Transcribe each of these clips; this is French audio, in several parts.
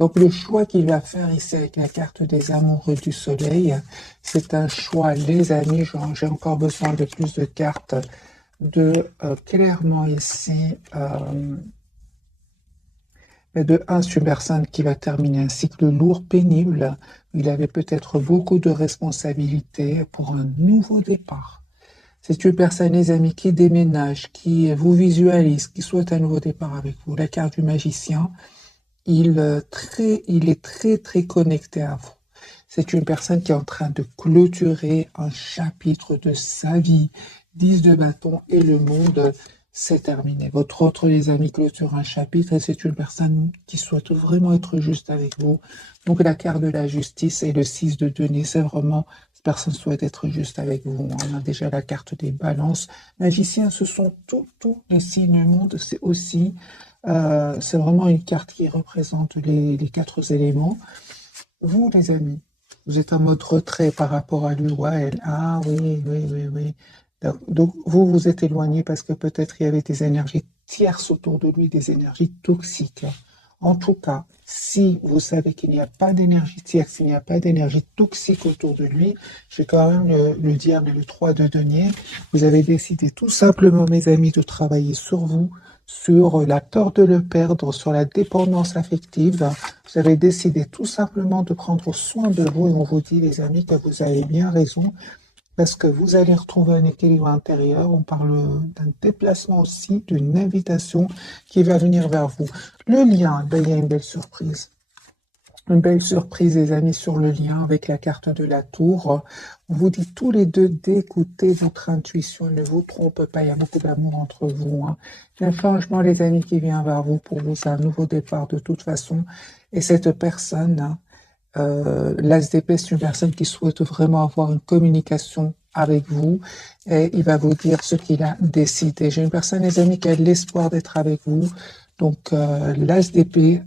Donc le choix qu'il va faire ici avec la carte des amoureux du soleil, c'est un choix, les amis, j'ai encore besoin de plus de cartes, de clairement ici, de un, c'est une personne qui va terminer un cycle lourd, pénible. Il avait peut-être beaucoup de responsabilités pour un nouveau départ. C'est une personne, les amis, qui déménage, qui vous visualise, qui souhaite un nouveau départ avec vous. La carte du magicien, il est très, très connecté à vous. C'est une personne qui est en train de clôturer un chapitre de sa vie. 10 de bâton et le monde, c'est terminé. Votre autre, les amis, clôture un chapitre et c'est une personne qui souhaite vraiment être juste avec vous. Donc la carte de la justice et le 6 de denier, c'est vraiment, cette personne souhaite être juste avec vous. On a déjà la carte des balances. Magicien, ce sont tous les signes du monde. C'est aussi, c'est vraiment une carte qui représente les 4 éléments. Vous, les amis, vous êtes en mode retrait par rapport à lui ou à elle. Ah oui, oui, oui, oui. Donc, vous vous êtes éloigné parce que peut-être il y avait des énergies tierces autour de lui, des énergies toxiques. En tout cas, si vous savez qu'il n'y a pas d'énergie tierce, s'il n'y a pas d'énergie toxique autour de lui, je vais quand même le dire, mais le 3 de denier, vous avez décidé tout simplement, mes amis, de travailler sur vous, sur la peur de le perdre, sur la dépendance affective. Vous avez décidé tout simplement de prendre soin de vous et on vous dit, les amis, que vous avez bien raison parce que vous allez retrouver un équilibre intérieur. On parle d'un déplacement aussi, d'une invitation qui va venir vers vous. Le lien, ben, il y a une belle surprise. Une belle surprise, les amis, sur le lien avec la carte de la tour. On vous dit tous les deux d'écouter votre intuition. Ne vous trompe pas, il y a beaucoup d'amour entre vous. Hein. Il y a un changement, les amis, qui vient vers vous pour vous. C'est un nouveau départ de toute façon. Et cette personne, l'As d'épée, c'est une personne qui souhaite vraiment avoir une communication avec vous et il va vous dire ce qu'il a décidé. J'ai une personne, les amis, qui a l'espoir d'être avec vous. Donc, l'As d'épée,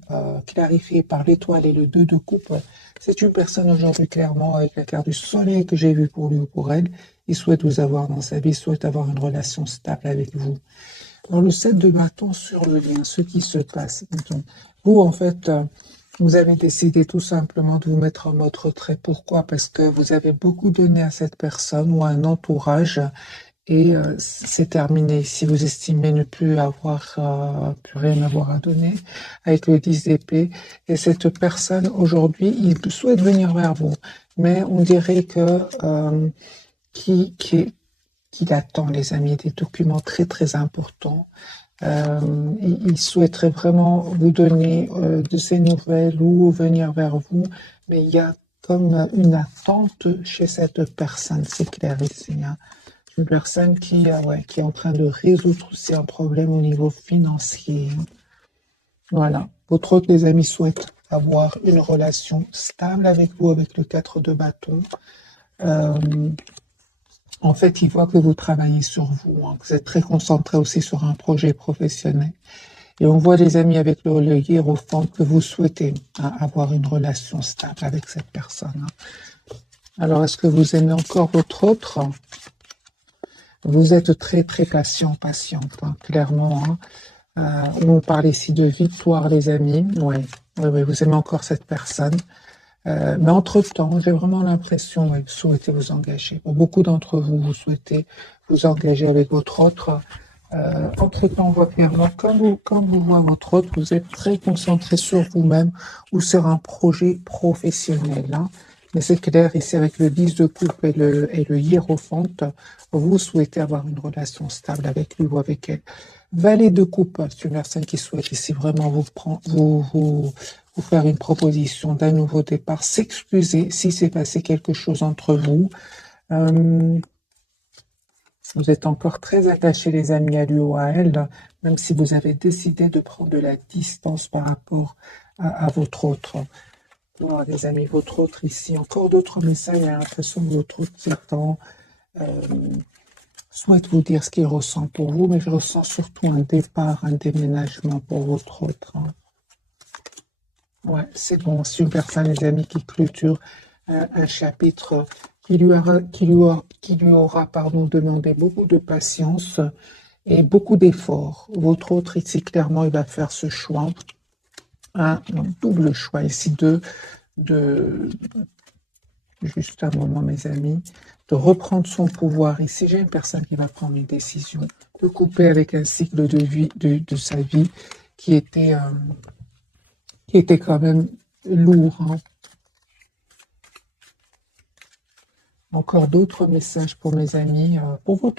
clarifié par l'étoile et le 2 de coupe, c'est une personne aujourd'hui, clairement, avec la carte du soleil que j'ai vue pour lui ou pour elle. Il souhaite vous avoir dans sa vie, il souhaite avoir une relation stable avec vous. Dans le 7 de bâton sur le lien, ce qui se passe. Donc, vous, en fait, vous avez décidé tout simplement de vous mettre en mode retrait. Pourquoi? Parce que vous avez beaucoup donné à cette personne ou à un entourage et c'est terminé. Si vous estimez ne plus avoir, plus rien avoir à donner avec le 10 d'épée et cette personne aujourd'hui, il souhaite venir vers vous, mais on dirait que qu'il attend, les amis, des documents très très importants. Il souhaiterait vraiment vous donner de ces nouvelles ou venir vers vous, mais il y a comme une attente chez cette personne, c'est clair ici. Hein. Une personne qui est en train de résoudre aussi un problème au niveau financier. Voilà. Votre autre, les amis, souhaite avoir une relation stable avec vous, avec le 4 de bâton. En fait, il voit que vous travaillez sur vous, hein, que vous êtes très concentré aussi sur un projet professionnel. Et on voit, les amis, avec le hiérophante, que vous souhaitez avoir une relation stable avec cette personne. Hein. Alors, est-ce que vous aimez encore votre autre? Vous êtes très, très patiente, hein, clairement. Hein. On parle ici de victoire, les amis. Oui, vous aimez encore cette personne. Mais entre-temps, j'ai vraiment l'impression que vous souhaitez vous engager. Pour beaucoup d'entre vous, vous souhaitez vous engager avec votre autre. Entre-temps, on voit clairement, quand vous voyez votre autre, vous êtes très concentré sur vous-même ou sur un projet professionnel. Hein. Mais c'est clair, ici, avec le 10 de coupe et le hiérophante, vous souhaitez avoir une relation stable avec lui ou avec elle. Valet de coupe, c'est une personne qui souhaite ici vraiment vous faire une proposition d'un nouveau départ, s'excuser si s'est passé quelque chose entre vous. Vous êtes encore très attachés, les amis, à lui ou à elle, même si vous avez décidé de prendre de la distance par rapport à votre autre. Oh, les amis, votre autre ici, encore d'autres messages, il y a l'impression que votre autre qui attend, souhaite vous dire ce qu'il ressent pour vous, mais je ressens surtout un départ, un déménagement pour votre autre. Ouais, c'est bon, c'est une personne, les amis, qui clôture un chapitre qui lui aura demandé beaucoup de patience et beaucoup d'efforts. Votre autre, ici, clairement, il va faire ce choix. un double choix ici de juste un moment, mes amis, de reprendre son pouvoir. Ici, j'ai une personne qui va prendre une décision de couper avec un cycle de vie de sa vie qui était, euh, qui était quand même lourd, hein. Encore d'autres messages pour mes amis. Pour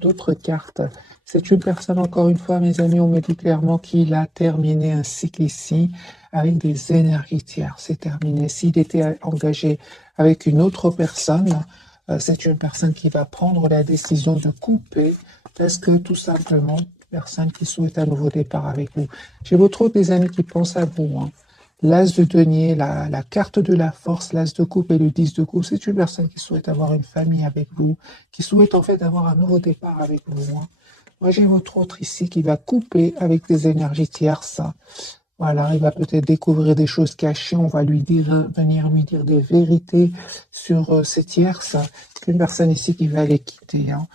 d'autres cartes, c'est une personne, encore une fois, mes amis, on me dit clairement qu'il a terminé un cycle ici avec des énergies tierces. C'est terminé. S'il était engagé avec une autre personne, c'est une personne qui va prendre la décision de couper parce que tout simplement, personne qui souhaite un nouveau départ avec vous. J'ai votre autre des amis qui pensent à vous, hein. L'as de denier, la carte de la force, l'as de coupe et le 10 de coupe, c'est une personne qui souhaite avoir une famille avec vous, qui souhaite en fait avoir un nouveau départ avec vous, hein. Moi, j'ai votre autre ici qui va couper avec des énergies tierces. Voilà, il va peut-être découvrir des choses cachées, on va venir lui dire des vérités sur ces tierces. C'est une personne ici qui va les quitter, hein.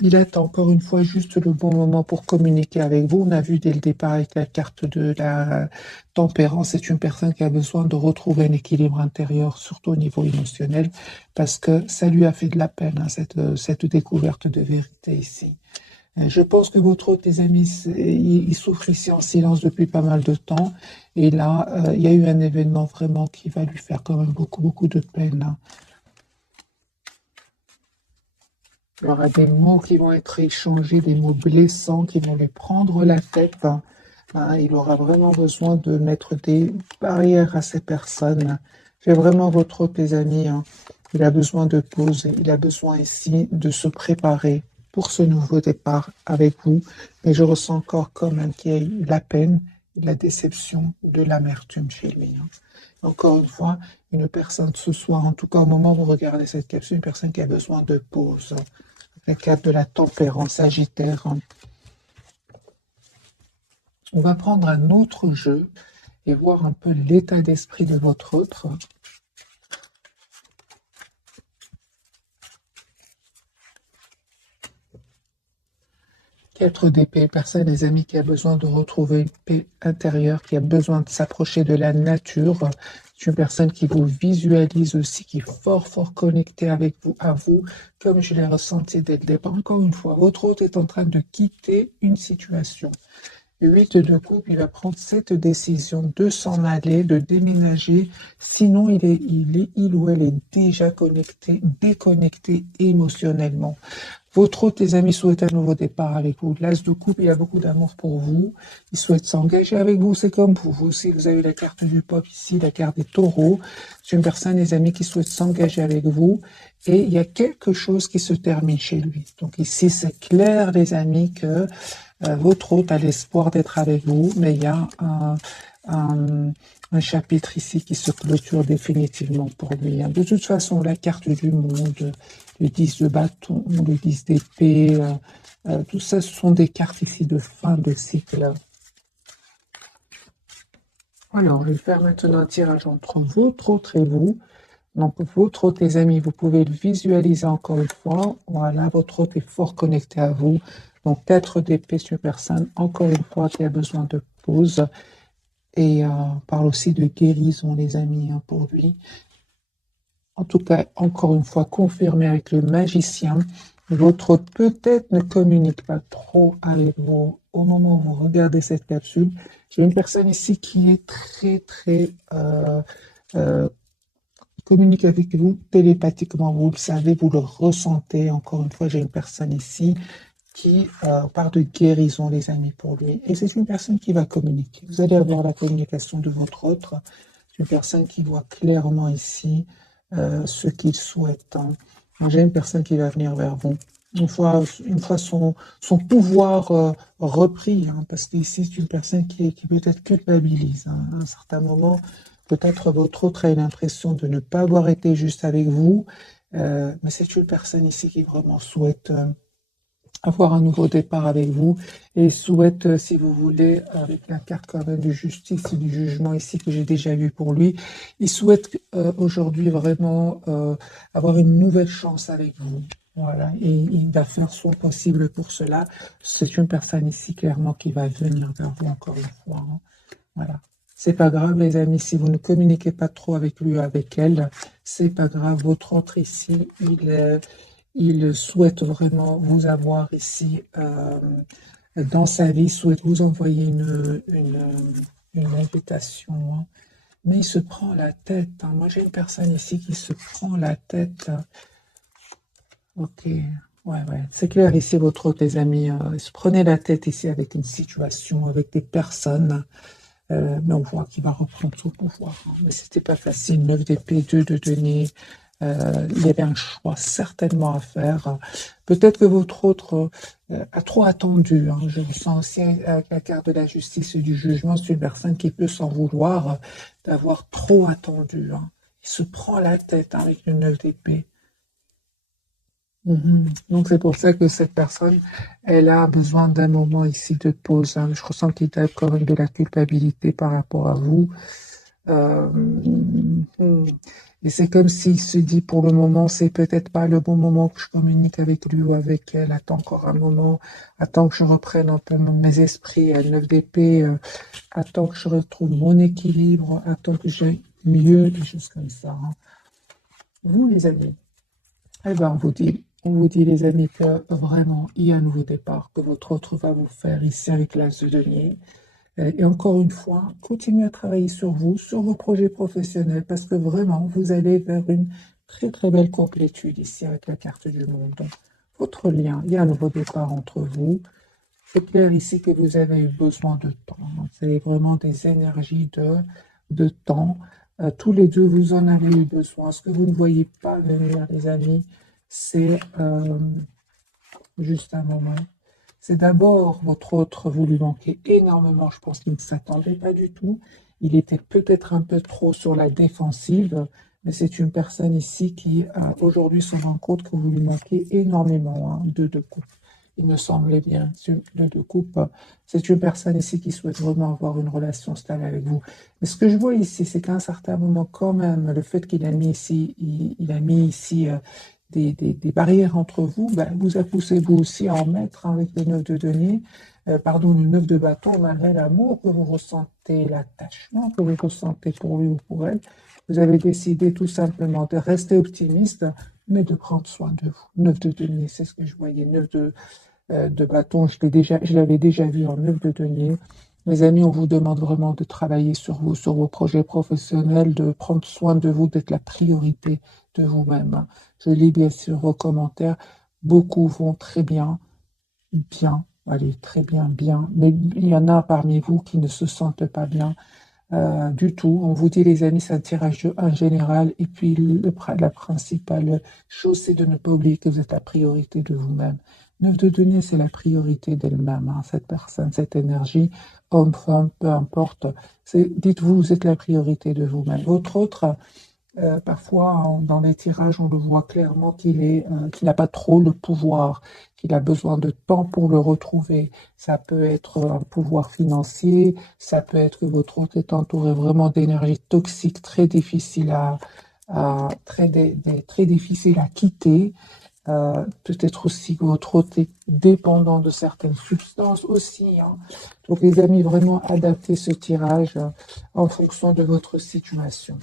Il attend encore une fois juste le bon moment pour communiquer avec vous. On a vu dès le départ avec la carte de la tempérance, c'est une personne qui a besoin de retrouver un équilibre intérieur, surtout au niveau émotionnel, parce que ça lui a fait de la peine, hein, cette découverte de vérité ici. Je pense que votre autre, les amis, il souffre ici en silence depuis pas mal de temps. Et là, il y a eu un événement vraiment qui va lui faire quand même beaucoup, beaucoup de peine, hein. Il y aura des mots qui vont être échangés, des mots blessants qui vont lui prendre la tête, hein. Il aura vraiment besoin de mettre des barrières à ces personnes. J'ai vraiment votre autre, les amis, hein. Il a besoin de pause, il a besoin ici de se préparer pour ce nouveau départ avec vous. Mais je ressens encore comme même qu'il y a eu la peine, de la déception, de l'amertume chez lui, hein. Encore une fois, une personne ce soir, en tout cas au moment où vous regardez cette capsule, une personne qui a besoin de pause. La carte de la tempérance sagittaire. On va prendre un autre jeu et voir un peu l'état d'esprit de votre autre. 4 d'épée, personne, les amis, qui a besoin de retrouver une paix intérieure, qui a besoin de s'approcher de la nature. C'est une personne qui vous visualise aussi, qui est fort, fort connectée avec vous, à vous, comme je l'ai ressenti dès le départ. Encore une fois, votre hôte est en train de quitter une situation. 8 de coupe, il va prendre cette décision de s'en aller, de déménager. Sinon, il ou elle est déjà connecté, déconnecté émotionnellement. Votre autre, tes amis, souhaitent un nouveau départ avec vous. L'as de coupe, il y a beaucoup d'amour pour vous. Ils souhaitent s'engager avec vous. C'est comme vous. Vous aussi, vous avez la carte du pop ici, la carte des taureaux. C'est une personne, les amis, qui souhaite s'engager avec vous. Et il y a quelque chose qui se termine chez lui. Donc ici, c'est clair, les amis, que votre hôte a l'espoir d'être avec vous, mais il y a un chapitre ici qui se clôture définitivement pour lui. De toute façon, la carte du monde, le 10 de bâton, le 10 d'épée, tout ça, ce sont des cartes ici de fin de cycle. Alors, je vais faire maintenant un tirage entre votre autre et vous. Donc, votre hôte, les amis, vous pouvez le visualiser encore une fois. Voilà, votre hôte est fort connecté à vous. Donc, 4 d'épée sur personne, encore une fois, qui a besoin de pause. Et on parle aussi de guérison, les amis, hein, pour lui. En tout cas, encore une fois, confirmé avec le magicien. Votre hôte peut-être ne communique pas trop avec vous au moment où vous regardez cette capsule. J'ai une personne ici qui est très, très... communique avec vous télépathiquement, vous le savez, vous le ressentez. Encore une fois, j'ai une personne ici qui parle de guérison, les amis, pour lui. Et c'est une personne qui va communiquer. Vous allez avoir la communication de votre autre. C'est une personne qui voit clairement ici ce qu'il souhaite, hein. J'ai une personne qui va venir vers vous. Une fois son pouvoir repris, hein, parce qu'ici, c'est une personne qui peut-être culpabilise, hein. À un certain moment, peut-être votre autre a l'impression de ne pas avoir été juste avec vous, mais c'est une personne ici qui vraiment souhaite avoir un nouveau départ avec vous et souhaite, si vous voulez, avec la carte quand même de justice et du jugement ici que j'ai déjà vu pour lui, il souhaite aujourd'hui vraiment avoir une nouvelle chance avec vous. Voilà, et il va faire son possible pour cela. C'est une personne ici clairement qui va venir vers vous encore une fois, hein. Voilà. C'est pas grave, les amis, si vous ne communiquez pas trop avec lui ou avec elle, c'est pas grave. Votre autre ici, il souhaite vraiment vous avoir ici dans sa vie, souhaite vous envoyer une invitation, hein. Mais il se prend la tête, hein. Moi, j'ai une personne ici qui se prend la tête. Ok, ouais. C'est clair ici, votre autre, les amis. Il se prenait la tête ici avec une situation, avec des personnes. Mais on voit qu'il va reprendre son pouvoir, hein. Mais c'était pas facile. 9 d'épée, 2 de denier. Il y avait un choix certainement à faire. Peut-être que votre autre a trop attendu, hein. Je le sens aussi avec la carte de la justice et du jugement. C'est une personne qui peut s'en vouloir d'avoir trop attendu, hein. Il se prend la tête, hein, avec le 9 d'épée. Donc c'est pour ça que cette personne, elle a besoin d'un moment ici de pause, hein. Je ressens qu'il y a quand même de la culpabilité par rapport à vous. Euh, hmm. Et c'est comme s'il se dit pour le moment, c'est peut-être pas le bon moment que je communique avec lui ou avec elle. Attends encore un moment, attends que je reprenne un peu mes esprits à 9 d'épée, attends que je retrouve mon équilibre, attends que j'aille mieux, des choses comme ça, hein. Vous, les amis, eh ben, on vous dit, les amis, que vraiment, il y a un nouveau départ que votre autre va vous faire ici avec l'As de denier. Et encore une fois, continuez à travailler sur vous, sur vos projets professionnels, parce que vraiment, vous allez vers une très très belle complétude ici avec la carte du monde. Donc, votre lien, il y a un nouveau départ entre vous. C'est clair ici que vous avez eu besoin de temps, hein. C'est vraiment des énergies de temps. Tous les deux, vous en avez eu besoin. Ce que vous ne voyez pas venir, les amis, c'est juste un moment. C'est d'abord votre autre, vous lui manquez énormément. Je pense qu'il ne s'attendait pas du tout. Il était peut-être un peu trop sur la défensive, mais c'est une personne ici qui, aujourd'hui, se rend compte que vous lui manquez énormément, hein, de coupe. Il me semblait bien, de coupe. C'est une personne ici qui souhaite vraiment avoir une relation stable avec vous. Mais ce que je vois ici, c'est qu'à un certain moment, quand même, le fait qu'il a mis ici, il a mis ici des barrières entre vous, ben, vous a poussé vous aussi à en mettre, hein, avec le 9 de denier, pardon, le 9 de bâton, malgré l'amour que vous ressentez, l'attachement que vous ressentez pour lui ou pour elle. Vous avez décidé tout simplement de rester optimiste, mais de prendre soin de vous. 9 de denier, c'est ce que je voyais. 9 de bâton, je l'avais déjà vu en 9 de denier. Mes amis, on vous demande vraiment de travailler sur vous, sur vos projets professionnels, de prendre soin de vous, d'être la priorité de vous-même, hein. Je lis bien sûr vos commentaires. Beaucoup vont très bien, bien, allez, très bien, bien. Mais il y en a parmi vous qui ne se sentent pas bien du tout. On vous dit, les amis, c'est un tirage en général. Et puis, la principale chose, c'est de ne pas oublier que vous êtes la priorité de vous-même. 9 de denier, c'est la priorité d'elle-même, hein, cette personne, cette énergie, homme, femme, peu importe. Dites-vous, vous êtes la priorité de vous-même. Votre autre, parfois, dans les tirages, on le voit clairement qu'il n'a pas trop le pouvoir, qu'il a besoin de temps pour le retrouver. Ça peut être un pouvoir financier, ça peut être que votre hôte est entouré vraiment d'énergie toxique, très difficile très difficile à quitter. Peut-être aussi que votre hôte est dépendant de certaines substances aussi, hein. Donc, les amis, vraiment adaptez ce tirage en fonction de votre situation.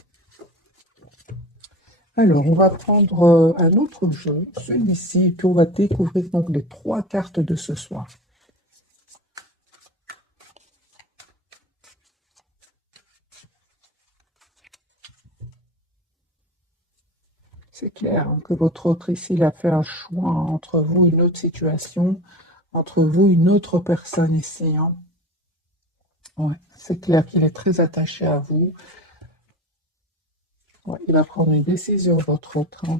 Alors, on va prendre un autre jeu, celui-ci, et puis on va découvrir donc les 3 cartes de ce soir. C'est clair, hein, que votre autre ici, il a fait un choix, hein, entre vous, une autre situation, entre vous, une autre personne ici, hein. Ouais, c'est clair qu'il est très attaché à vous. Ouais, il va prendre une décision, votre autre, hein.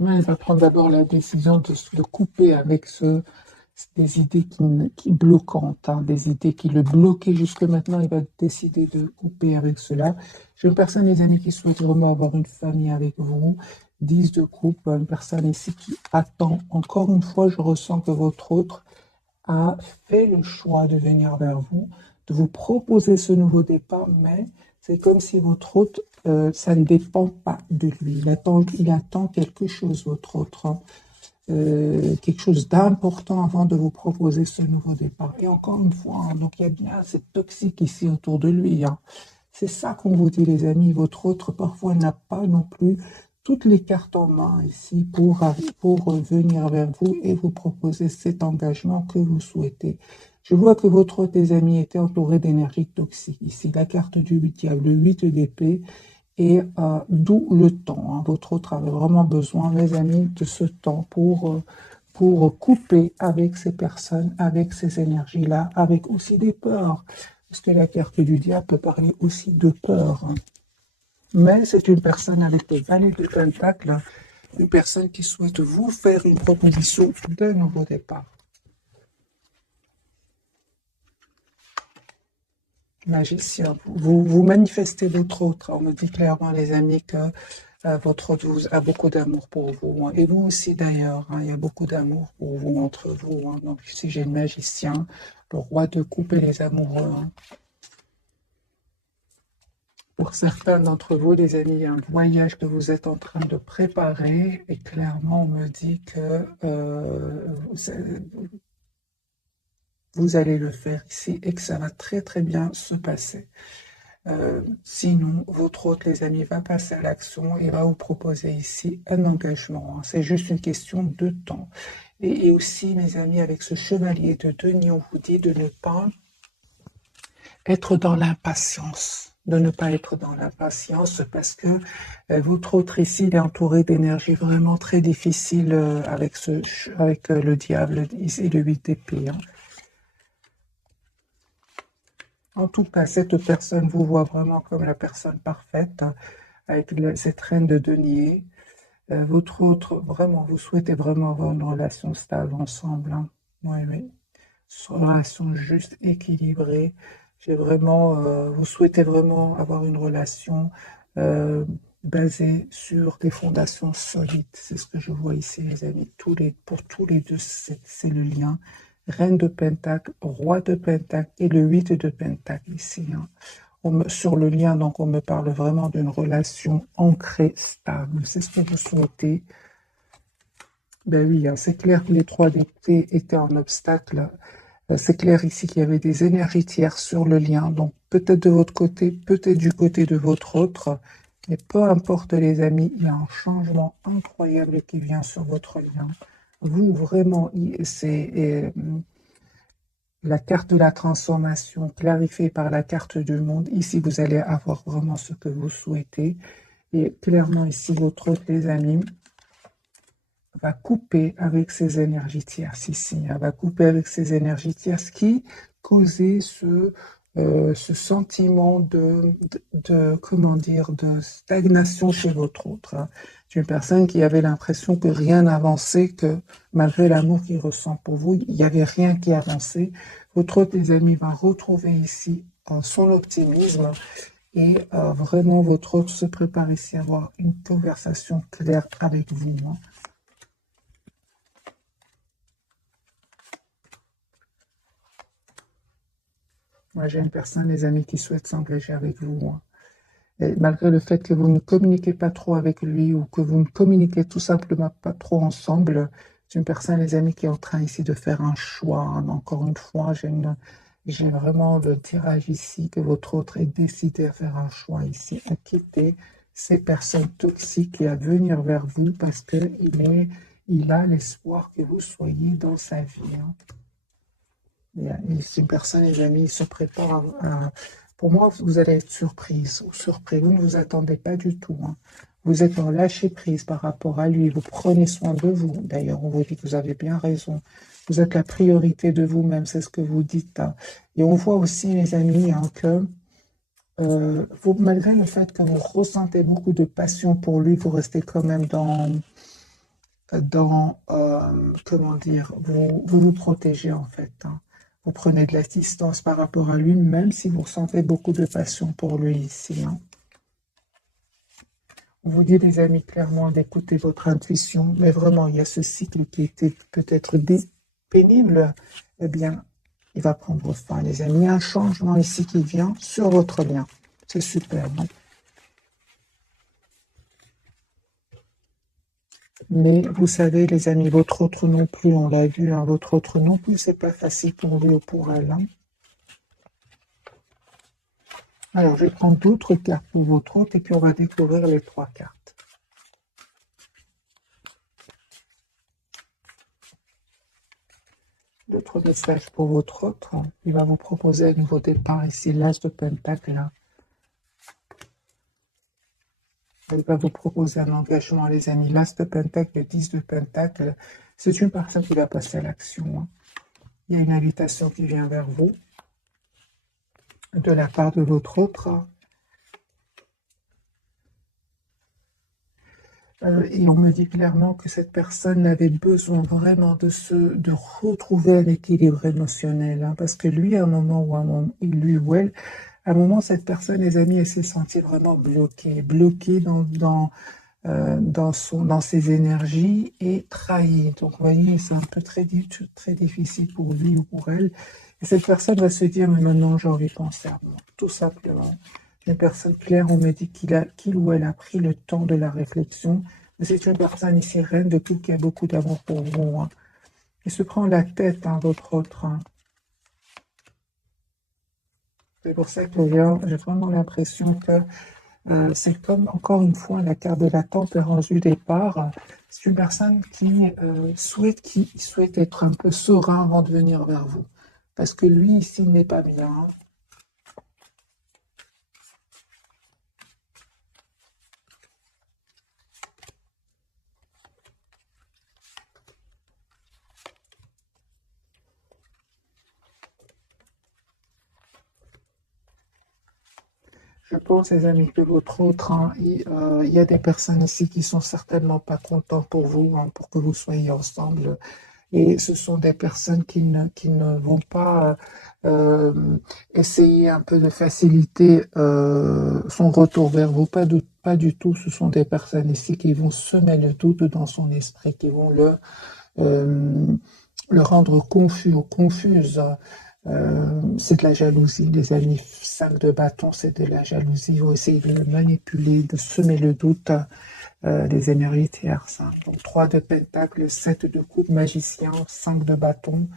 Ouais, il va prendre d'abord la décision de couper avec des idées qui bloquantes, hein, des idées qui le bloquaient jusque maintenant. Il va décider de couper avec cela. J'ai une personne, les amis, qui souhaite vraiment avoir une famille avec vous. 10 de coupe, une personne ici qui attend. Encore une fois, je ressens que votre autre a fait le choix de venir vers vous, de vous proposer ce nouveau départ, mais c'est comme si votre hôte, ça ne dépend pas de lui. Il attend quelque chose, votre autre, hein. quelque chose d'important avant de vous proposer ce nouveau départ. Et encore une fois, hein, donc il y a bien cette toxique ici autour de lui, hein. C'est ça qu'on vous dit, les amis. Votre autre, parfois, n'a pas non plus toutes les cartes en main ici pour venir vers vous et vous proposer cet engagement que vous souhaitez. Je vois que votre autre, les amis, était entouré d'énergie toxique. Ici, la carte du 8, il y a le 8 d'épée. Et d'où le temps, hein. Votre autre avait vraiment besoin, mes amis, de ce temps pour couper avec ces personnes, avec ces énergies-là, avec aussi des peurs. Parce que la carte du diable peut parler aussi de peur, hein. Mais c'est une personne avec le valet de Pentacle, une personne qui souhaite vous faire une proposition d'un nouveau départ. Magicien, vous manifestez votre autre. On me dit clairement, les amis, que votre autre a beaucoup d'amour pour vous, hein. Et vous aussi, d'ailleurs, hein, il y a beaucoup d'amour pour vous, entre vous, hein. Donc, ici, j'ai le magicien, le roi de coupe et les amoureux, hein. Pour certains d'entre vous, les amis, il y a un voyage que vous êtes en train de préparer. Et clairement, on me dit que vous allez le faire ici et que ça va très, très bien se passer. Sinon, votre hôte, les amis, va passer à l'action et va vous proposer ici un engagement, hein. C'est juste une question de temps. Et aussi, mes amis, avec ce chevalier de denier, on vous dit de ne pas être dans l'impatience. De ne pas être dans l'impatience parce que votre autre ici, il est entouré d'énergie vraiment très difficile avec le diable ici, le 8 d'épée, hein. En tout cas, cette personne vous voit vraiment comme la personne parfaite, hein, avec cette reine de denier. Votre autre, vraiment, vous souhaitez vraiment avoir une relation stable ensemble, hein. Oui, oui. Une relation juste, équilibrée. Vous souhaitez vraiment avoir une relation euh, basée sur des fondations solides. C'est ce que je vois ici, les amis. Pour tous les deux, c'est le lien. Reine de Pentacle, roi de Pentacle et le 8 de Pentacle ici, hein. Sur le lien, donc, on me parle vraiment d'une relation ancrée, stable. C'est ce que vous souhaitez. Ben oui, hein, c'est clair que les 3 d'épée étaient en obstacle. C'est clair ici qu'il y avait des énergies tierces sur le lien. Donc, peut-être de votre côté, peut-être du côté de votre autre. Mais peu importe, les amis, il y a un changement incroyable qui vient sur votre lien. Vous, vraiment, c'est la carte de la transformation clarifiée par la carte du monde. Ici, vous allez avoir vraiment ce que vous souhaitez. Et clairement, ici, votre autre, les amis, va couper avec ces énergies tierces ici. Elle va couper avec ces énergies tierces qui causaient ce sentiment comment dire, de stagnation chez votre autre, hein. C'est une personne qui avait l'impression que rien n'avançait, que malgré l'amour qu'il ressent pour vous, il n'y avait rien qui avançait. Votre autre, les amis, va retrouver ici son optimisme et vraiment votre autre se prépare ici à avoir une conversation claire avec vous, hein. Moi, j'ai une personne, les amis, qui souhaite s'engager avec vous, hein. Et malgré le fait que vous ne communiquez pas trop avec lui ou que vous ne communiquez tout simplement pas trop ensemble, c'est une personne, les amis, qui est en train ici de faire un choix, hein. Encore une fois, j'ai vraiment le tirage ici que votre autre est décidé à faire un choix ici, à quitter ces personnes toxiques et à venir vers vous parce il a l'espoir que vous soyez dans sa vie, hein. C'est une personne, les amis, il se prépare Pour moi, vous allez être surprise ou surpris. Vous ne vous attendez pas du tout, hein. Vous êtes en lâcher prise par rapport à lui. Vous prenez soin de vous. D'ailleurs, on vous dit que vous avez bien raison. Vous êtes la priorité de vous-même, c'est ce que vous dites, hein. Et on voit aussi, les amis, hein, que malgré le fait que vous ressentez beaucoup de passion pour lui, vous restez quand même comment dire, vous protégez en fait, hein. Vous prenez de la distance par rapport à lui, même si vous ressentez beaucoup de passion pour lui ici, hein. On vous dit, les amis, clairement d'écouter votre intuition, mais vraiment, il y a ce cycle qui était peut-être pénible, eh bien, il va prendre fin, les amis. Il y a un changement ici qui vient sur votre lien. C'est super, hein. Mais vous savez, les amis, votre autre non plus, on l'a vu, hein, votre autre non plus, c'est pas facile pour lui ou pour elle, hein. Alors, je vais prendre d'autres cartes pour votre autre et puis on va découvrir les trois cartes. D'autres messages pour votre autre. Il va vous proposer un nouveau départ ici, l'As de Pentacle. Il va vous proposer un engagement, les amis. L'As de Pentacle, le 10 de Pentacle. C'est une personne qui va passer à l'action, hein. Il y a une invitation qui vient vers vous de la part de votre autre. Et on me dit clairement que cette personne avait besoin vraiment de retrouver un équilibre émotionnel, hein, parce que lui, à un moment ou lui ou elle, à un moment, cette personne, les amis, elle s'est sentie vraiment bloquée dans ses énergies et trahie. Donc, vous voyez, c'est un peu très difficile pour lui ou pour elle. Et cette personne va se dire, mais maintenant, j'ai envie de penser à moi, tout simplement. Une personne claire, on me dit qu'il ou elle a pris le temps de la réflexion. C'est une personne ici, reine de coupe, qui a beaucoup d'amour pour vous, hein. Il se prend la tête, hein, votre autre, hein. C'est pour ça que j'ai vraiment l'impression que c'est comme, encore une fois, la carte de la tempérance du départ. C'est une personne qui souhaite être un peu serein avant de venir vers vous. Parce que lui, ici, n'est pas bien, hein. Je pense, les amis, que votre autre, hein, il y a des personnes ici qui sont certainement pas contents pour vous, hein, pour que vous soyez ensemble. Et ce sont des personnes qui ne vont pas essayer un peu de faciliter son retour vers vous. Pas du tout. Ce sont des personnes ici qui vont semer le doute dans son esprit, qui vont euh, le rendre confus ou confuse. C'est de la jalousie, les amis. 5 de bâton, c'est de la jalousie. Ils vont essayer de le manipuler, de semer le doute, les énergies tierces, hein. Donc 3 de pentacle, 7 de coupe, magicien, 5 de bâton.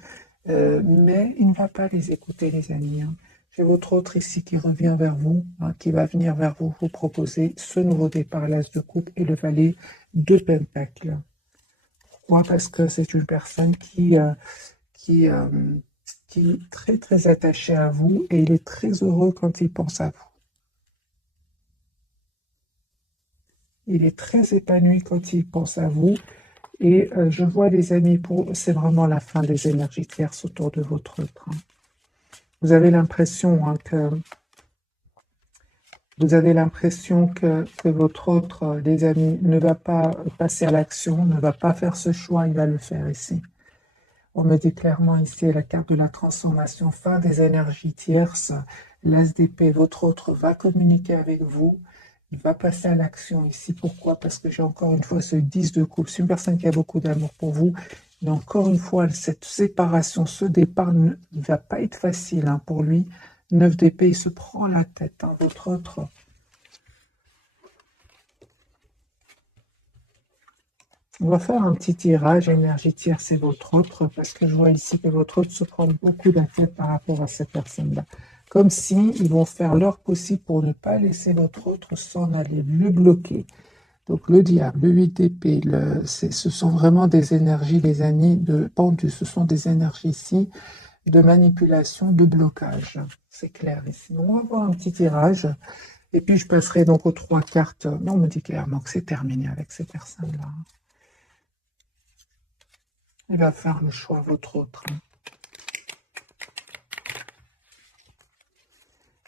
Mais il ne va pas les écouter, les amis, hein. J'ai votre autre ici qui revient vers vous, hein, qui va venir vers vous, vous proposer ce nouveau départ, l'as de coupe et le valet de pentacle. Pourquoi? Parce que c'est une personne qui, euh, qui est très très attaché à vous et il est très heureux quand il pense à vous. Il est très épanoui quand il pense à vous. Et je vois les amis, c'est vraiment la fin des énergies tierces autour de votre autre, hein. Vous avez l'impression, hein, que votre autre, les amis, ne va pas passer à l'action, ne va pas faire ce choix, il va le faire ici. On me dit clairement ici la carte de la transformation, fin des énergies tierces, l'as d'épée, votre autre va communiquer avec vous, il va passer à l'action ici. Pourquoi? Parce que j'ai encore une fois ce 10 de coupe. C'est une personne qui a beaucoup d'amour pour vous. Mais encore une fois, cette séparation, ce départ, il ne va pas être facile, hein, pour lui. 9 d'épée, il se prend la tête, hein. Votre autre, on va faire un petit tirage. Énergie tierce, c'est votre autre, parce que je vois ici que votre autre se prend beaucoup la tête par rapport à cette personne-là. Comme si ils vont faire leur possible pour ne pas laisser votre autre s'en aller, le bloquer. Donc le diable, le 8 d'épée, ce sont vraiment des énergies, les amis, de pendu. Ce sont des énergies ici de manipulation, de blocage. C'est clair ici. Donc, on va voir un petit tirage. Et puis je passerai donc aux trois cartes. Non, on me dit clairement que c'est terminé avec ces personnes-là. Il va faire le choix, votre autre.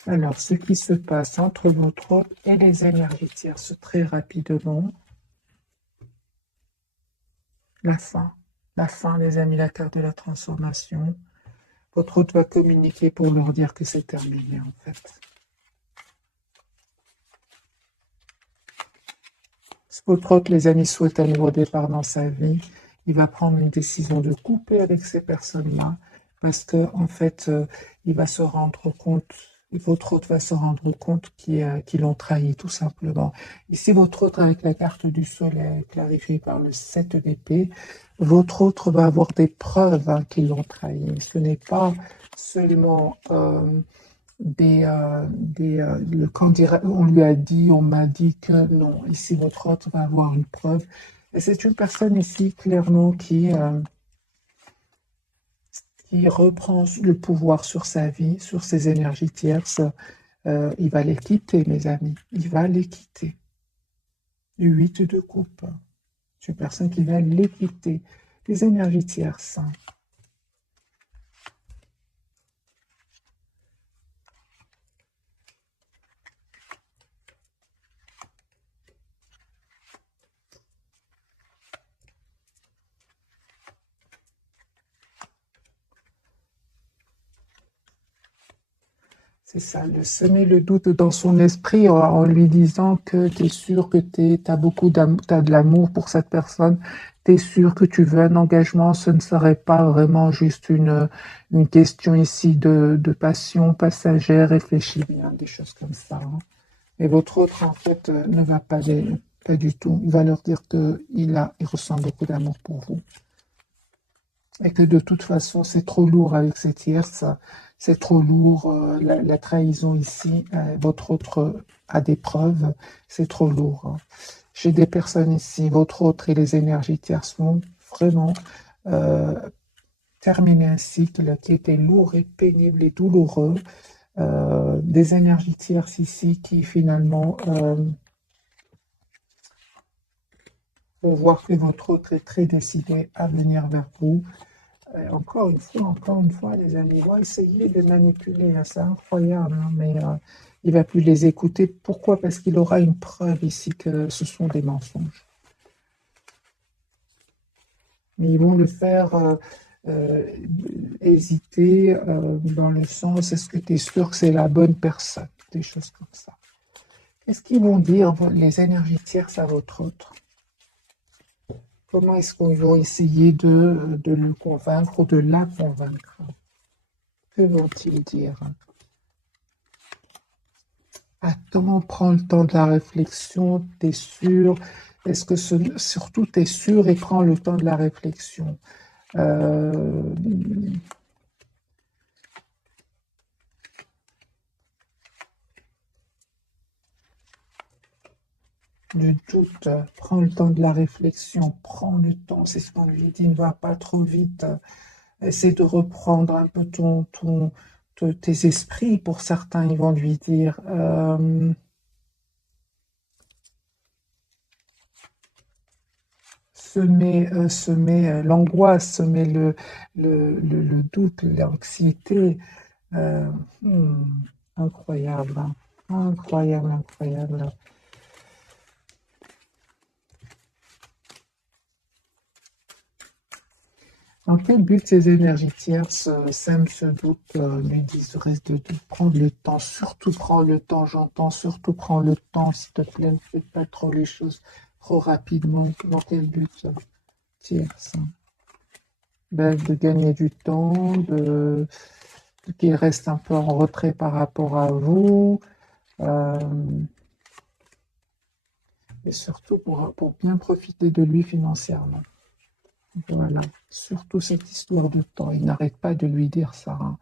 Alors, ce qui se passe entre votre autre et les énergies tierces très rapidement. La fin, les amis, la carte de la transformation. Votre hôte va communiquer pour leur dire que c'est terminé, en fait. Votre hôte, les amis, souhaite un nouveau départ dans sa vie. Il va prendre une décision de couper avec ces personnes-là parce que, en fait, il va se rendre compte, Et votre autre va se rendre compte qu'ils l'ont trahi, tout simplement. Ici, votre autre, avec la carte du soleil clarifiée par le 7 d'épée, votre autre va avoir des preuves qu'ils l'ont trahi. Ce n'est pas seulement quand on lui a dit, on m'a dit que non. Ici, votre autre va avoir une preuve. Et c'est une personne ici, clairement, qui reprend le pouvoir sur sa vie, sur ses énergies tierces. Il va les quitter, mes amis. Il va les quitter. 8 de coupe. C'est une personne qui va les quitter. Les énergies tierces. C'est ça, le semer le doute dans son esprit en lui disant que tu es sûr que tu as beaucoup d'amour, t'as de l'amour pour cette personne, tu es sûr que tu veux un engagement, ce ne serait pas vraiment juste une question ici de passion passagère, réfléchis bien, des choses comme ça, hein. Et votre autre, en fait, ne va pas du tout. Il va leur dire qu'il ressent beaucoup d'amour pour vous. Et que de toute façon, c'est trop lourd avec ces tierces, c'est trop lourd, la trahison ici, votre autre a des preuves, c'est trop lourd, hein. J'ai des personnes ici, votre autre et les énergies tierces vont vraiment euh, terminer un cycle qui était lourd et pénible et douloureux. Des énergies tierces ici qui finalement vont voir que votre autre est très décidé à venir vers vous. Encore une fois, les amis vont essayer de manipuler, hein. C'est incroyable, hein, mais il va plus les écouter. Pourquoi? Parce qu'il aura une preuve ici que ce sont des mensonges. Mais ils vont le faire euh, hésiter dans le sens, est-ce que tu es sûr que c'est la bonne personne? Des choses comme ça. Qu'est-ce qu'ils vont dire, les énergies tierces à votre autre? Comment est-ce qu'ils vont essayer de le convaincre ou de la convaincre? Que vont-ils dire? Attends, prends le temps de la réflexion, t'es sûr? Est-ce que surtout t'es sûr et prends le temps de la réflexion? Euh, le doute, prends le temps de la réflexion, prends le temps, c'est ce qu'on lui dit, ne va pas trop vite. Essaie de reprendre un peu tes esprits. Pour certains, ils vont lui dire. Semer l'angoisse, semer le doute, l'anxiété. Euh, hmm, incroyable, hein. Incroyable, incroyable. Dans quel but ces énergies tierces sèment ce doute, lui disent reste de prendre le temps, surtout prends le temps, j'entends, surtout prends le temps, s'il te plaît, ne fais pas trop les choses trop rapidement. Dans quel but tierce? Ben, de gagner du temps, qu'il reste un peu en retrait par rapport à vous, euh, et surtout pour bien profiter de lui financièrement. Voilà, surtout cette histoire de temps. Il n'arrête pas de lui dire ça, hein.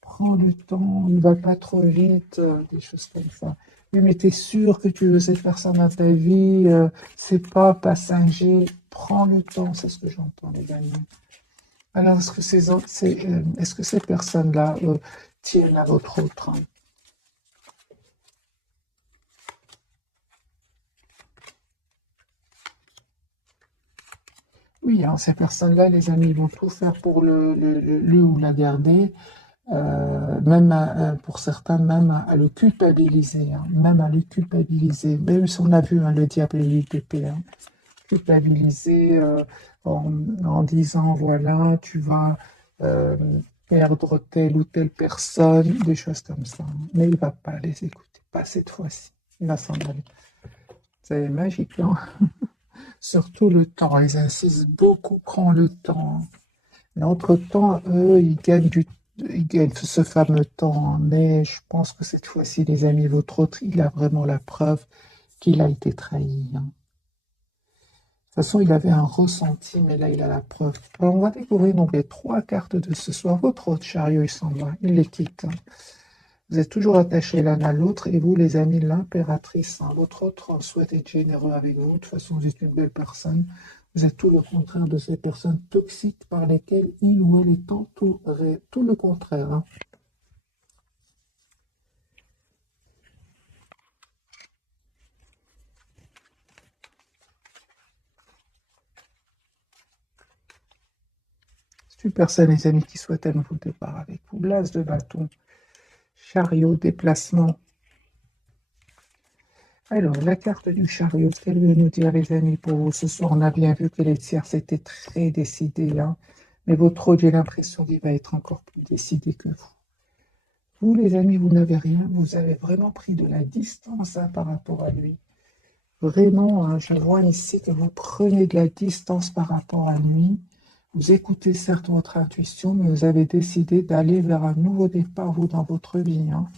Prends le temps, ne va pas trop vite, des choses comme ça. Oui, mais t'es sûr que tu veux cette personne à ta vie, c'est pas passager. Prends le temps, c'est ce que j'entends, les amis. Alors, est-ce que ces personnes-là tiennent à votre autre, hein? Oui, hein, ces personnes-là, les amis, ils vont tout faire pour le ou la garder, même pour certains, même à le culpabiliser, hein, même à le culpabiliser. Même si on a vu, hein, le diable et l'UTP, hein, culpabiliser en disant, voilà, tu vas euh, perdre telle ou telle personne, des choses comme ça, hein. Mais il ne va pas les écouter, pas cette fois-ci. Il va s'en aller. C'est magique, hein. Surtout le temps, ils insistent beaucoup, prends le temps. Mais entre-temps, eux, ils gagnent du temps. il gagne ce fameux temps, mais je pense que cette fois-ci, les amis, votre autre, il a vraiment la preuve qu'il a été trahi, hein. De toute façon, il avait un ressenti, mais là, il a la preuve. Alors, on va découvrir donc les trois cartes de ce soir. Votre autre chariot, il s'en va, il les quitte, hein. Vous êtes toujours attachés l'un à l'autre, et vous, les amis, l'impératrice, hein. Votre autre souhaite être généreux avec vous. De toute façon, vous êtes une belle personne. Vous êtes tout le contraire de ces personnes toxiques par lesquelles il ou elle est entouré. Tout le contraire, hein. C'est une personne, les amis, qui souhaite un nouveau départ avec vous. L'as de bâton, chariot, déplacement. Alors, la carte du chariot, ce qu'elle veut nous dire, les amis, pour vous ce soir, on a bien vu que les tiers, c'était très décidé, hein. Mais votre autre, j'ai l'impression qu'il va être encore plus décidé que vous. Vous, les amis, vous n'avez rien. Vous avez vraiment pris de la distance, hein, par rapport à lui. Vraiment, hein, je vois ici que vous prenez de la distance par rapport à lui. Vous écoutez certes votre intuition, mais vous avez décidé d'aller vers un nouveau départ, vous, dans votre vie, hein.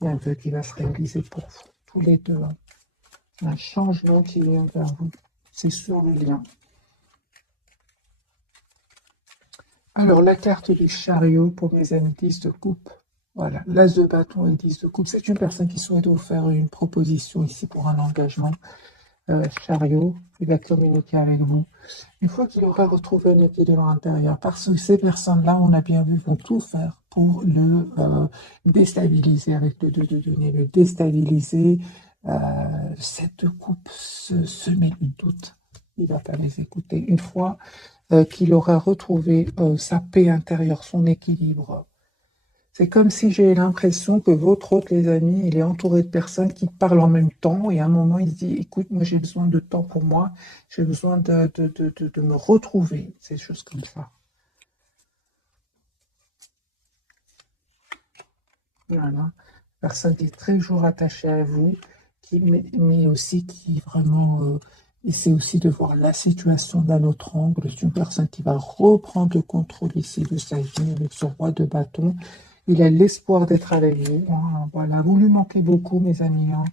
Il y a un vœu qui va se réaliser pour vous, tous les deux, hein. Un changement qui vient vers vous. C'est sur le lien. Alors, la carte du chariot pour mes amis 10 de coupe. Voilà, l'as de bâton et 10 de coupe. C'est une personne qui souhaite vous faire une proposition ici pour un engagement. Chariot, il va communiquer avec vous. Une fois qu'il aura retrouvé un équilibre intérieur, parce que ces personnes-là, on a bien vu, vont tout faire pour le déstabiliser avec le 2 de denier, le déstabiliser. Cette coupe se met le doute. Il ne va pas les écouter. Une fois qu'il aura retrouvé sa paix intérieure, son équilibre, c'est comme si j'ai l'impression que votre autre, les amis, il est entouré de personnes qui parlent en même temps et à un moment, il se dit, écoute, moi j'ai besoin de temps pour moi, j'ai besoin de me retrouver, ces choses comme ça. Voilà. Personne qui est très jour attachée à vous, mais aussi qui vraiment essaie aussi de voir la situation d'un autre angle. C'est une personne qui va reprendre le contrôle ici de sa vie avec ce roi de bâton. Il a l'espoir d'être avec vous, hein. Voilà, vous lui manquez beaucoup, mes amis, hein.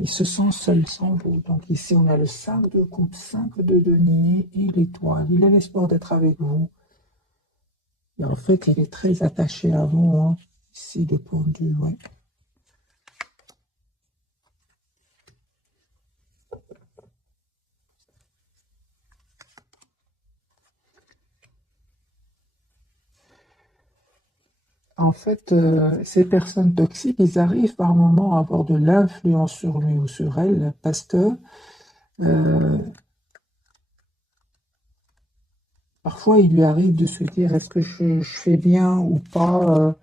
Il se sent seul sans vous. Donc ici, on a le 5 de coupe, 5 de denier et l'étoile. Il a l'espoir d'être avec vous. Et en fait, il est très attaché à vous, hein. Ici, le pendu, ouais. En fait, ces personnes toxiques, ils arrivent par moments à avoir de l'influence sur lui ou sur elle parce que euh, parfois il lui arrive de se dire est-ce que je fais bien ou pas.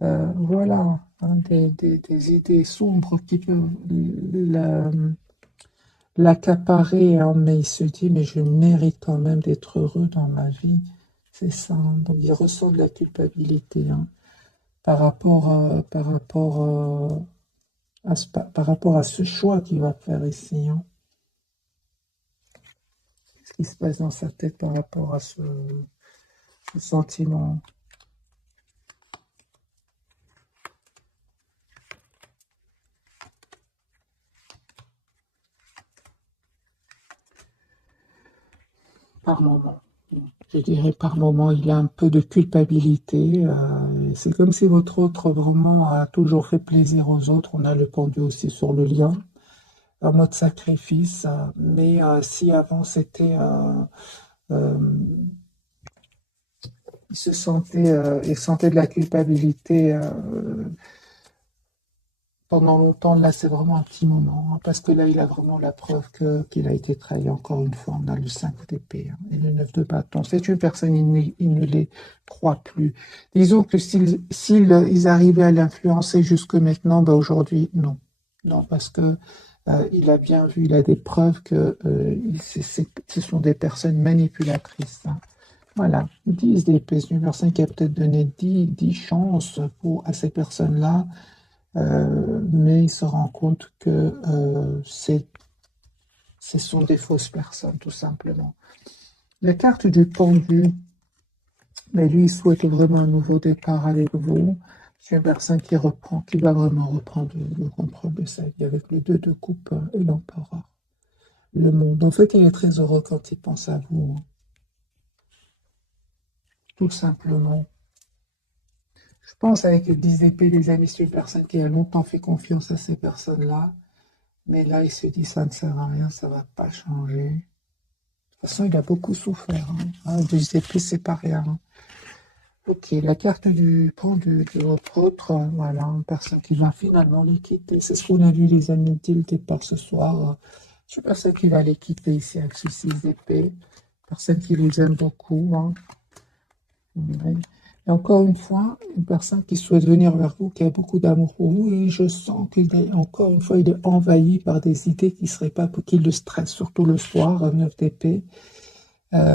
Voilà, hein, des idées sombres qui peuvent l'accaparer, hein, mais il se dit mais je mérite quand même d'être heureux dans ma vie. C'est ça, hein. Donc il ressent de la culpabilité, hein, par rapport à ce choix qu'il va faire ici, hein. Ce qui se passe dans sa tête par rapport à ce sentiment. Par moment. Je dirais par moment, il a un peu de culpabilité. C'est comme si votre autre vraiment a toujours fait plaisir aux autres. On a le pendu aussi sur le lien, en mode sacrifice. Mais si avant c'était, euh, il sentait de la culpabilité pendant longtemps, là, c'est vraiment un petit moment, hein, parce que là, il a vraiment la preuve qu'il a été trahi. Encore une fois, on a le 5 d'épée, hein, et le 9 de bâton. C'est une personne, il ne les croit plus. Disons que ils arrivaient à l'influencer jusque maintenant, ben aujourd'hui, non. Non, parce que il a bien vu, il a des preuves que ce sont des personnes manipulatrices, hein. Voilà, 10 d'épée, c'est une personne qui a peut-être donné 10 chances à ces personnes-là, mais il se rend compte que ce sont des fausses personnes, tout simplement. La carte du pendu, Mais lui, il souhaite vraiment un nouveau départ avec vous. C'est une personne qui reprend, qui va vraiment reprendre le contrôle de sa vie avec le 2 de coupe et l'empereur. Le monde. En fait, il est très heureux quand il pense à vous, hein, tout simplement. Je pense avec le 10 d'épée, les amis, c'est une personne qui a longtemps fait confiance à ces personnes-là. Mais là, il se dit, ça ne sert à rien, ça va pas changer. De toute façon, il a beaucoup souffert. Hein. 10 d'épée, c'est pas rien. Hein. Ok, la carte du pendu de votre autre, voilà, une personne qui va finalement les quitter. C'est ce qu'on a vu, les amis, dès le départ ce soir. C'est une personne qui va les quitter ici avec ce 6 d'épée. Personne qui les aime beaucoup. Hein. Ouais. Et encore une fois, une personne qui souhaite venir vers vous, qui a beaucoup d'amour pour vous, et je sens qu'il est, encore une fois, il est envahi par des idées qui seraient pas, qui le stressent, surtout le soir, 9 d'épée.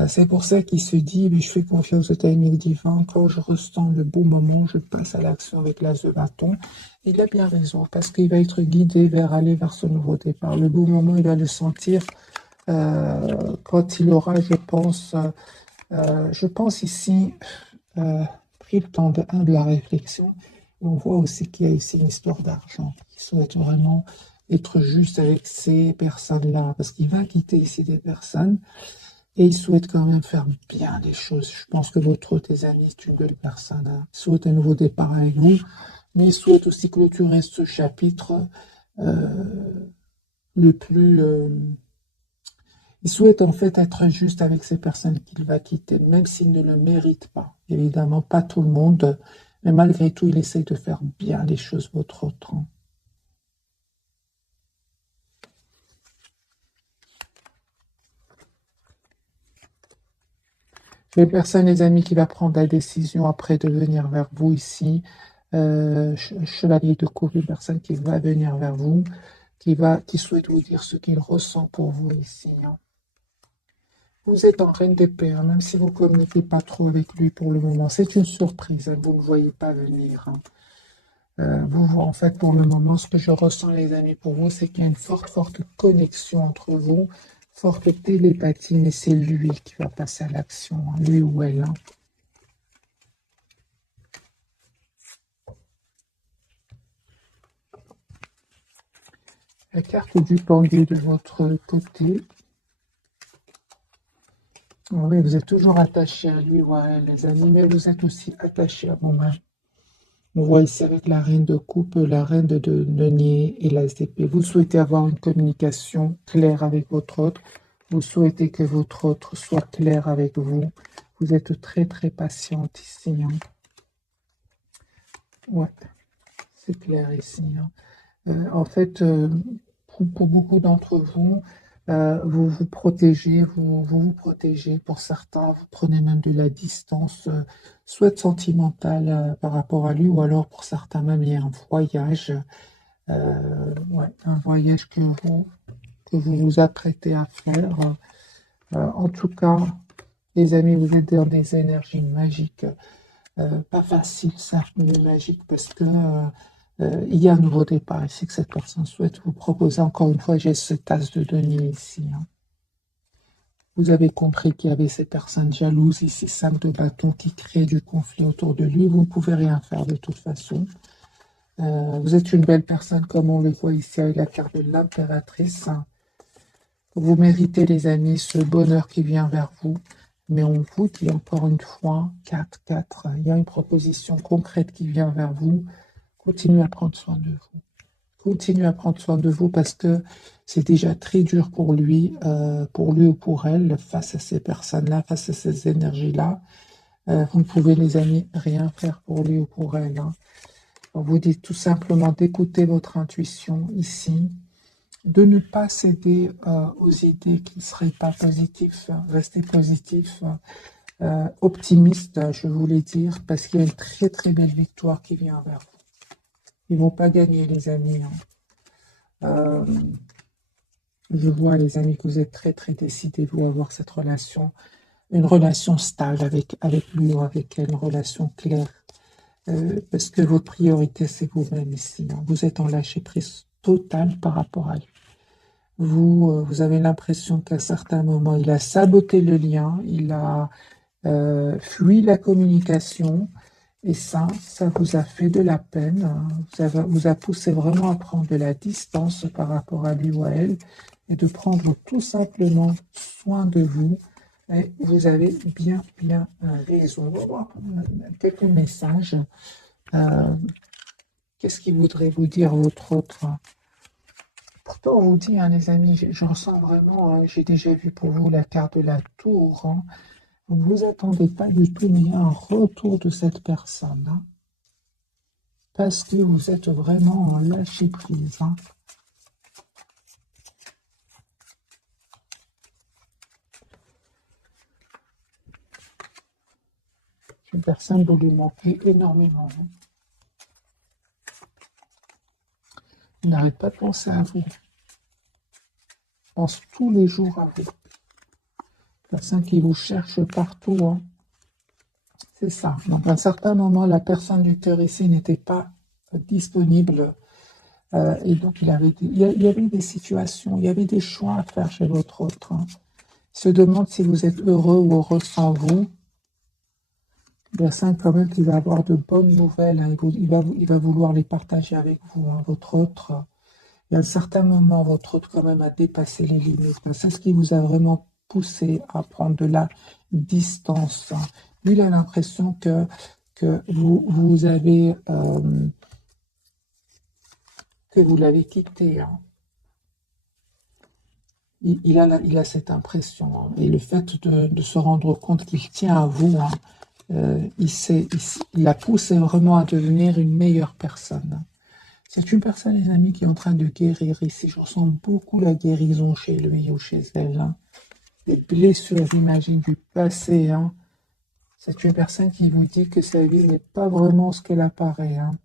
C'est pour ça qu'il se dit, mais je fais confiance au timing divin, quand je ressens le bon moment, je passe à l'action avec l'as de bâton. Il a bien raison, parce qu'il va être guidé vers aller vers ce nouveau départ. Le bon moment, il va le sentir quand il aura, je pense ici, euh, pris le temps de la réflexion. Et on voit aussi qu'il y a ici une histoire d'argent. Il souhaite vraiment être juste avec ces personnes-là, parce qu'il va quitter ici des personnes. Et il souhaite quand même faire bien les choses. Je pense que votre tes amis est une belle personne. Hein. Il souhaite un nouveau départ avec vous, mais il souhaite aussi clôturer ce chapitre euh, le plus. Il souhaite en fait être juste avec ces personnes qu'il va quitter, même s'il ne le mérite pas. Évidemment, pas tout le monde, mais malgré tout, il essaye de faire bien les choses, votre autre. Hein. Les personnes, les amis, qui va prendre la décision après de venir vers vous ici, chevalier de coupe, une personne qui va venir vers vous, qui souhaite vous dire ce qu'il ressent pour vous ici. Hein. Vous êtes en reine d'épée, hein, même si vous ne communiquez pas trop avec lui pour le moment. C'est une surprise, hein, vous ne voyez pas venir. Hein. En fait, pour le moment, ce que je ressens, les amis, pour vous, c'est qu'il y a une forte, forte connexion entre vous, forte télépathie, mais c'est lui qui va passer à l'action, hein, lui ou elle. Hein. La carte du pendu de votre côté. Oui, vous êtes toujours attaché à lui, ouais, les amis, mais vous êtes aussi attaché à vous-même. On voit ici avec la reine de coupe, la reine de denier et la d'épée. Vous souhaitez avoir une communication claire avec votre autre. Vous souhaitez que votre autre soit clair avec vous. Vous êtes très, très patiente ici. Hein. Ouais, c'est clair ici. Hein. En fait, pour beaucoup d'entre vous, vous vous protégez, vous protégez. Pour certains, vous prenez même de la distance, soit sentimentale par rapport à lui, ou alors pour certains même, il y a un voyage, ouais, un voyage que vous vous apprêtez à faire. En tout cas, les amis, vous êtes dans des énergies magiques. Pas facile, certes, mais magique, parce que il y a un nouveau départ ici que cette personne souhaite vous proposer. Encore une fois, j'ai cette tasse de denier ici. Hein. Vous avez compris qu'il y avait ces personnes jalouses ici, sacs de bâton qui créent du conflit autour de lui. Vous ne pouvez rien faire de toute façon. Vous êtes une belle personne, comme on le voit ici avec la carte de l'impératrice. Vous méritez, les amis, ce bonheur qui vient vers vous. Mais on vous dit encore une fois, 4-4, il y a une proposition concrète qui vient vers vous. Continuez à prendre soin de vous. Continuez à prendre soin de vous parce que c'est déjà très dur pour lui ou pour elle, face à ces personnes-là, face à ces énergies-là. Vous ne pouvez, les amis, rien faire pour lui ou pour elle. Hein. On vous dit tout simplement d'écouter votre intuition ici, de ne pas céder aux idées qui ne seraient pas positives, rester positif, optimiste, je voulais dire, parce qu'il y a une très très belle victoire qui vient vers vous. Ils ne vont pas gagner, les amis. Hein. Euh, je vois, les amis, que vous êtes très très décidés, vous, à avoir cette relation, une relation stable avec lui ou avec elle, une relation claire. Parce que votre priorité, c'est vous-même ici. Hein. Vous êtes en lâcher-prise total par rapport à lui. Vous avez l'impression qu'à certains moments, il a saboté le lien, fuit la communication. Et ça vous a fait de la peine, hein. Vous a poussé vraiment à prendre de la distance par rapport à lui ou à elle et de prendre tout simplement soin de vous. Et vous avez bien raison. On va voir quelques messages. Euh, Qu'est-ce qu'il voudrait vous dire votre autre? Pourtant, on vous dit, hein, les amis, je ressens vraiment, hein, j'ai déjà vu pour vous la carte de la tour, hein. Vous ne vous attendez pas du tout, mais il y a un retour de cette personne, hein, parce que vous êtes vraiment en lâcher prise, hein. Une personne vous lui manquez énormément, hein. Il n'arrête pas de penser à vous. Il pense tous les jours à vous. Personne qui vous cherche partout, hein. C'est ça. Donc, à un certain moment, la personne du cœur ici n'était pas disponible. Et donc, il y avait des situations, il y avait des choix à faire chez votre autre, hein. Il se demande si vous êtes heureux ou heureux sans vous. Il y a ça quand même qui va avoir de bonnes nouvelles, hein. Il va vouloir les partager avec vous, hein, votre autre. Il y a un certain moment, votre autre quand même a dépassé les limites. C'est ce qui vous a vraiment poussé à prendre de la distance, hein. Lui, il a l'impression que vous avez que vous l'avez quitté, hein. Il a cette impression, hein. Et le fait de se rendre compte qu'il tient à vous, hein, il la pousse vraiment à devenir une meilleure personne, hein. C'est une personne, les amis, qui est en train de guérir ici. Je ressens beaucoup la guérison chez lui ou chez elle, hein. Des blessures, j'imagine, du passé, hein. C'est une personne qui vous dit que sa vie n'est pas vraiment ce qu'elle apparaît, hein.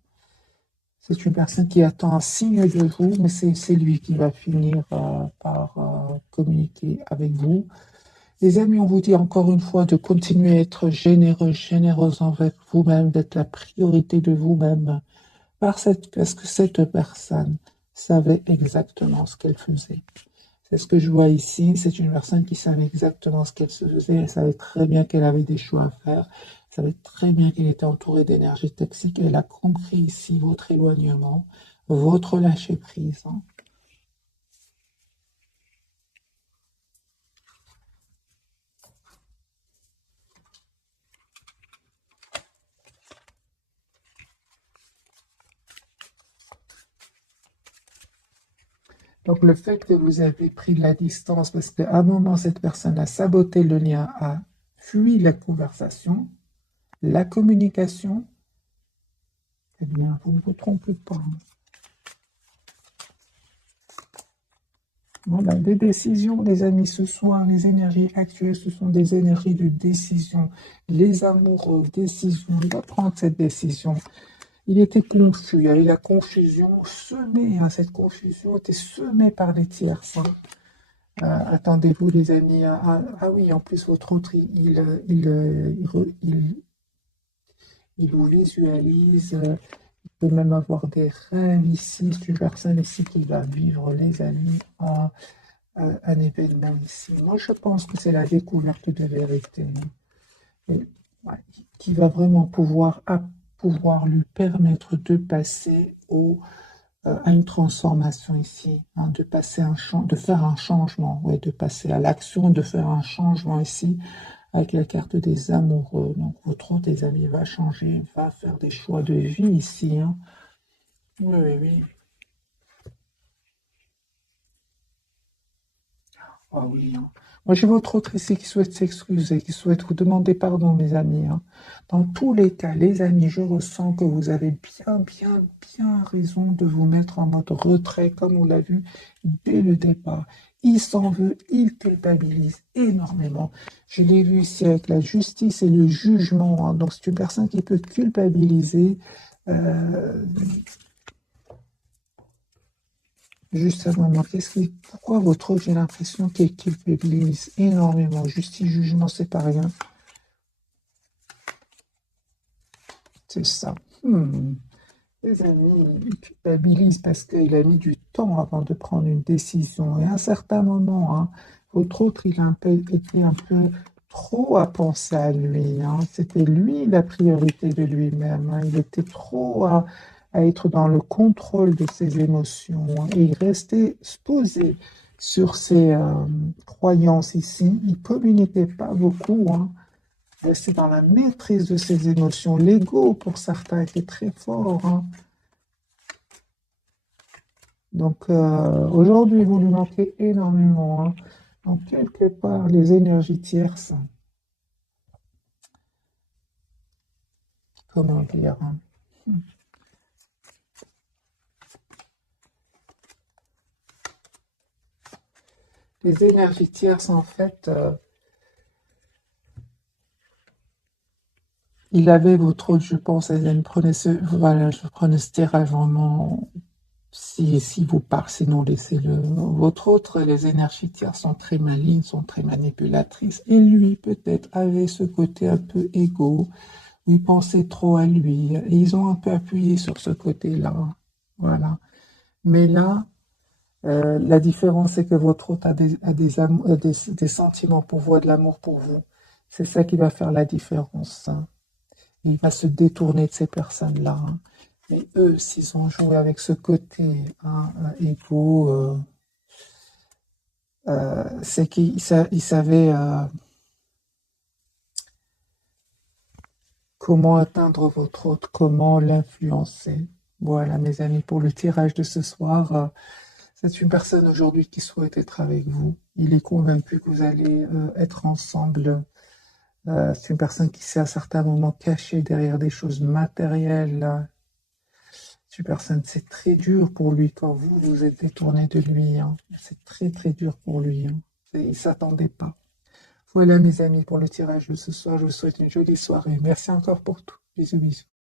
C'est une personne qui attend un signe de vous, mais c'est lui qui va finir par communiquer avec vous. Les amis, on vous dit encore une fois de continuer à être généreux, généreuse envers vous-même, d'être la priorité de vous-même, parce que cette personne savait exactement ce qu'elle faisait. C'est ce que je vois ici. C'est une personne qui savait exactement ce qu'elle se faisait. Elle savait très bien qu'elle avait des choix à faire. Elle savait très bien qu'elle était entourée d'énergie toxique. Elle a compris ici votre éloignement, votre lâcher-prise, hein. Donc le fait que vous avez pris de la distance, parce qu'à un moment, cette personne a saboté le lien, a fui la conversation, la communication, eh bien, vous ne vous trompez pas, hein. Voilà, des décisions, les amis, ce soir, les énergies actuelles, ce sont des énergies de décision. Les amoureux, décision, il va prendre cette décision. Il était confus, il y avait la confusion semée, hein, cette confusion était semée par les tierces, hein. Attendez-vous, les amis, ah oui, en plus, votre autre, il vous visualise, il peut même avoir des rêves ici. C'est une personne ici qui va vivre, les amis, un événement ici. Moi, je pense que c'est la découverte de vérité, hein. Et, ouais, qui va vraiment pouvoir lui permettre de passer à une transformation ici, hein, de faire un changement, ouais, de passer à l'action, de faire un changement ici avec la carte des amoureux. Donc votre autre, des amis, va changer, va faire des choix de vie ici, hein. Oui, oui, oui. Ah oui, hein. Moi, j'ai votre autre ici qui souhaite s'excuser, qui souhaite vous demander pardon, mes amis, hein. Dans tous les cas, les amis, je ressens que vous avez bien raison de vous mettre en mode retrait, comme on l'a vu dès le départ. Il s'en veut, il culpabilise énormément. Je l'ai vu ici avec la justice et le jugement, hein. Donc, c'est une personne qui peut culpabiliser. euh, Juste un moment, pourquoi votre autre, j'ai l'impression qu'il culpabilise énormément. Justice, jugement, c'est pas rien. C'est ça. Les amis, il culpabilise parce qu'il a mis du temps avant de prendre une décision. Et à un certain moment, hein, votre autre, il a été un peu trop à penser à lui, hein. C'était lui la priorité de lui-même, hein. Il était trop à être dans le contrôle de ses émotions, hein. Et il restait posé sur ses croyances ici. Il communiquait pas beaucoup, hein. Il restait dans la maîtrise de ses émotions. L'ego, pour certains, était très fort, hein. Donc aujourd'hui, vous lui manquez énormément, hein. Donc quelque part, les énergies tierces, comment dire, hein, les énergies tierces, en fait, il avait votre autre, je pense, Ellen, voilà, je prenais ce tirage vraiment, si vous part, sinon laissez-le. Votre autre, les énergies tierces sont très malignes, sont très manipulatrices, et lui, peut-être, avait ce côté un peu égo, où il pensait trop à lui, et ils ont un peu appuyé sur ce côté-là, voilà. Mais là, la différence, c'est que votre hôte a des sentiments pour vous, a de l'amour pour vous. C'est ça qui va faire la différence, hein. Il va se détourner de ces personnes-là, hein. Mais eux, s'ils ont joué avec ce côté, hein, égo, c'est qu'ils savaient comment atteindre votre hôte, comment l'influencer. Voilà, mes amis, pour le tirage de ce soir, c'est une personne aujourd'hui qui souhaite être avec vous. Il est convaincu que vous allez être ensemble. C'est une personne qui s'est à certains moments cachée derrière des choses matérielles. C'est une personne, c'est très dur pour lui quand vous vous êtes détourné de lui, hein. C'est très très dur pour lui, hein. Il ne s'attendait pas. Voilà mes amis pour le tirage de ce soir. Je vous souhaite une jolie soirée. Merci encore pour tout. Bisous bisous.